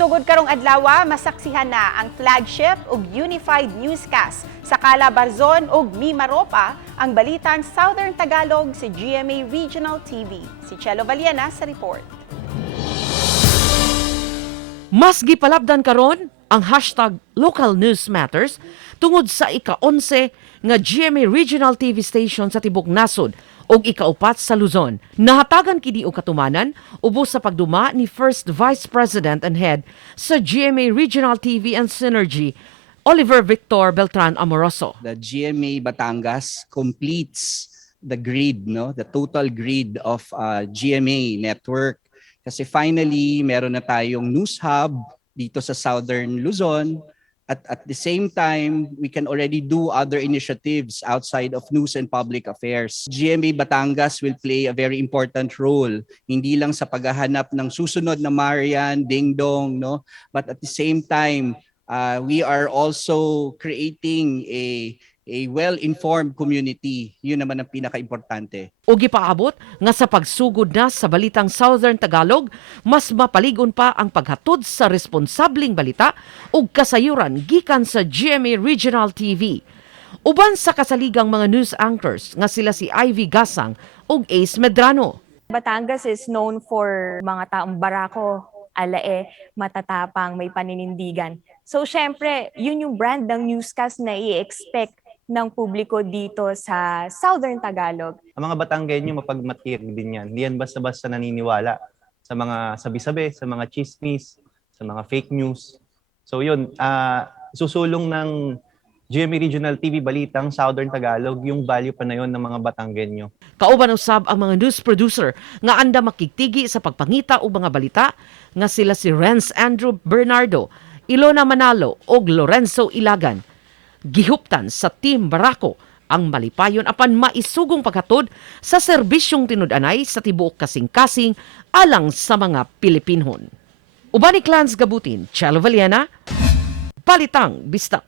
Sugod karong adlaw, masaksihan na ang flagship ug unified newscast sa Calabarzon ug Mimaropa ang balitang Southern Tagalog si GMA Regional TV. Si Chelo Valiena sa report. Mas gipalabdan karon ang hashtag Local News Matters tungod sa ika-11 nga GMA Regional TV station sa Tibok Nasod og ika-4 sa Luzon. Nahatagan kini og katumanan ubos sa pagduma ni First Vice President and Head sa GMA Regional TV and Synergy, Oliver Victor Beltran Amoroso. The GMA Batangas completes the grid, the total grid of GMA network. Kasi finally, meron na tayong news hub dito sa Southern Luzon. At the same time, we can already do other initiatives outside of news and public affairs. GMA Batangas will play a very important role, hindi lang sa paghahanap ng susunod na Marian, Ding Dong, but at the same time, we are also creating a well-informed community. Yun naman ang pinaka-importante. O gipaabot nga sa pagsugod na sa balitang Southern Tagalog, mas mapaligon pa ang paghatod sa responsabling balita ug kasayuran gikan sa GMA Regional TV. Uban sa kasaligang mga news anchors nga sila si Ivy Gasang ug Ace Medrano. Batangas is known for mga taong barako, alae, matatapang, may paninindigan. So syempre, yun yung brand ng newscast na i-expect ng publiko dito sa Southern Tagalog. Ang mga Batanggenyo mapagmatir din yan. Hindi yan basta-basta naniniwala sa mga sabi-sabi, sa mga chismis, sa mga fake news. So yun, susulong ng GMA Regional TV Balitang Southern Tagalog yung value pa na yun ng mga Batanggenyo. Kauban usab ang mga news producer nga anda makigtigi sa pagpangita og mga balita nga sila si Renz Andrew Bernardo, Ilona Manalo ug Lorenzo Ilagan. Gihuptan sa Team Barako ang malipayon apan maisugong paghatod sa serbisyong tinud-anay sa tibuok kasing-kasing alang sa mga Pilipinhon. Uban ni Clans Gabutin, Chelo Valiena, Balitang Bistak.